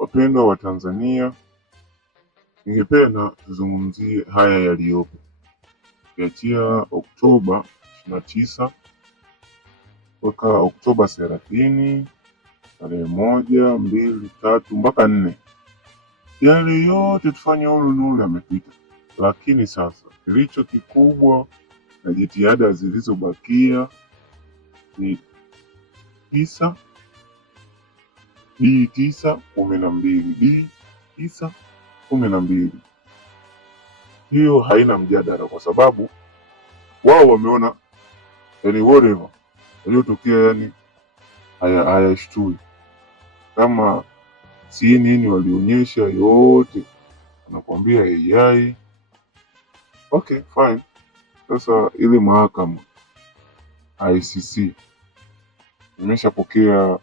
Wapendwa wa Tanzania, ningependa tuzungumzie haya yaliyopo ukiachia Oktoba 29 mpaka Oktoba 30, tarehe 1, 2, 3 mpaka 4. Yale yote tufanye nuru yamepita, lakini sasa kilicho kikubwa na jitihada zilizobakia ni D9 12 D9 12. Hiyo haina mjadala kwa sababu wao wameona whatever yaliyotokea hayashtui. Kama CNN walionyesha yote, anakuambia AI, okay fine. Sasa ile mahakama ICC imeshapokea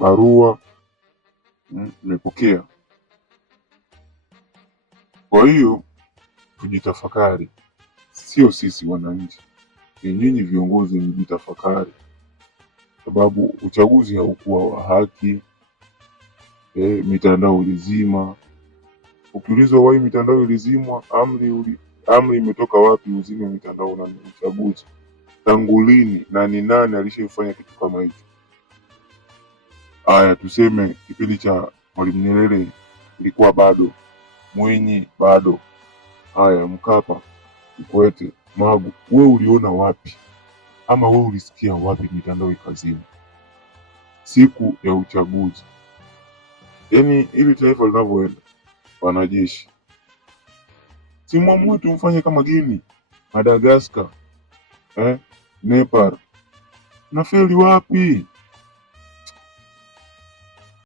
barua, imepokea. Kwa hiyo tujitafakari, sio sisi wananchi, ni nyinyi viongozi mjitafakari, sababu uchaguzi haukuwa wa haki. Mitandao ilizima. Ukiulizwa wai mitandao ilizimwa, amri imetoka wapi uzime mitandao na uchaguzi? Tangu lini na ni nani alishafanya kitu kama hicho? Haya, tuseme kipindi cha Mwalimu Nyerere ilikuwa bado, Mwinyi bado, haya Mkapa, Kikwete, Magu, wewe uliona wapi ama wewe ulisikia wapi mitandao ikazima siku ya uchaguzi? Yaani ili taifa linavyoenda, wanajeshi simwamue tumfanye kama Guinea, Madagascar, Nepal, na feli wapi?